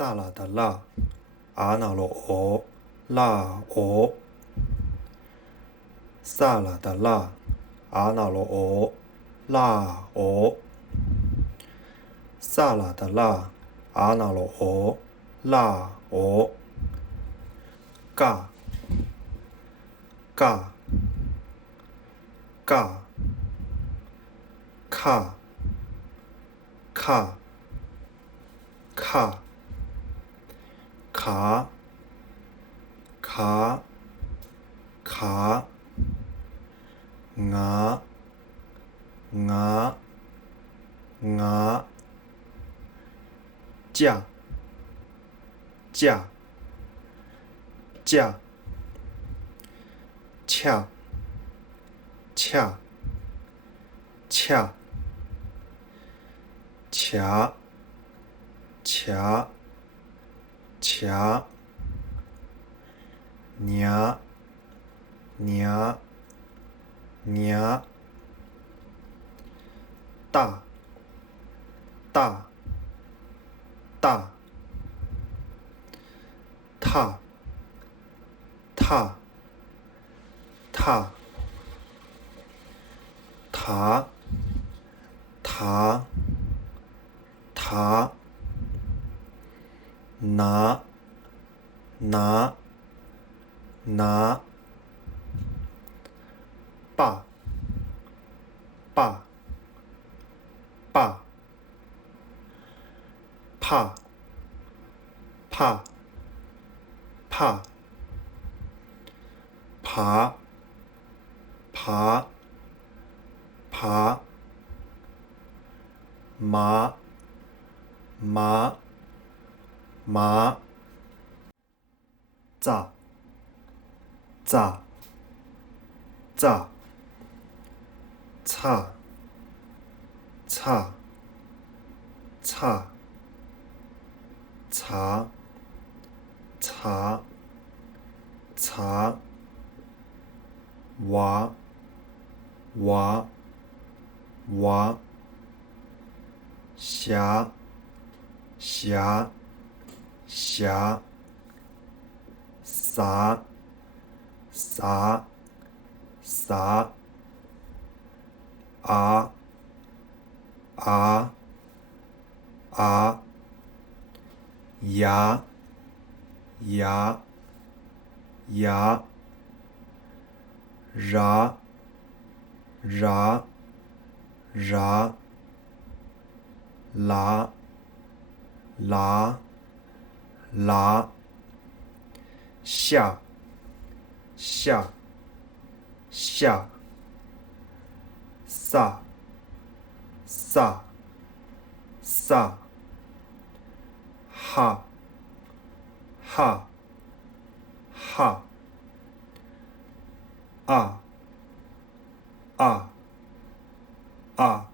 萨拉的拉，阿那罗俄，拉俄。萨拉的拉，阿那罗俄，拉俄。萨拉的拉，阿那罗俄，拉俄。嘎，嘎，嘎，卡，卡，卡，卡，卡，卡，牙，牙，牙，架，架，架，恰，恰，恰，卡，卡，卡，娘，娘，娘，大，大，大，踏，踏，踏，塔，塔，塔，拿，拿，拿，爸，爸，爸，怕，怕，怕，爬，爬，爬，麻，麻，麻，炸，炸，炸，叉，叉，叉，茶，茶，茶，娃，娃，娃，侠，侠，侠，撒，撒，撒，啊，啊，啊，牙，牙，牙，ra，ra，ra，拉，拉，拉，下，下，下，萨，萨，萨，哈，哈，哈，啊，啊，啊。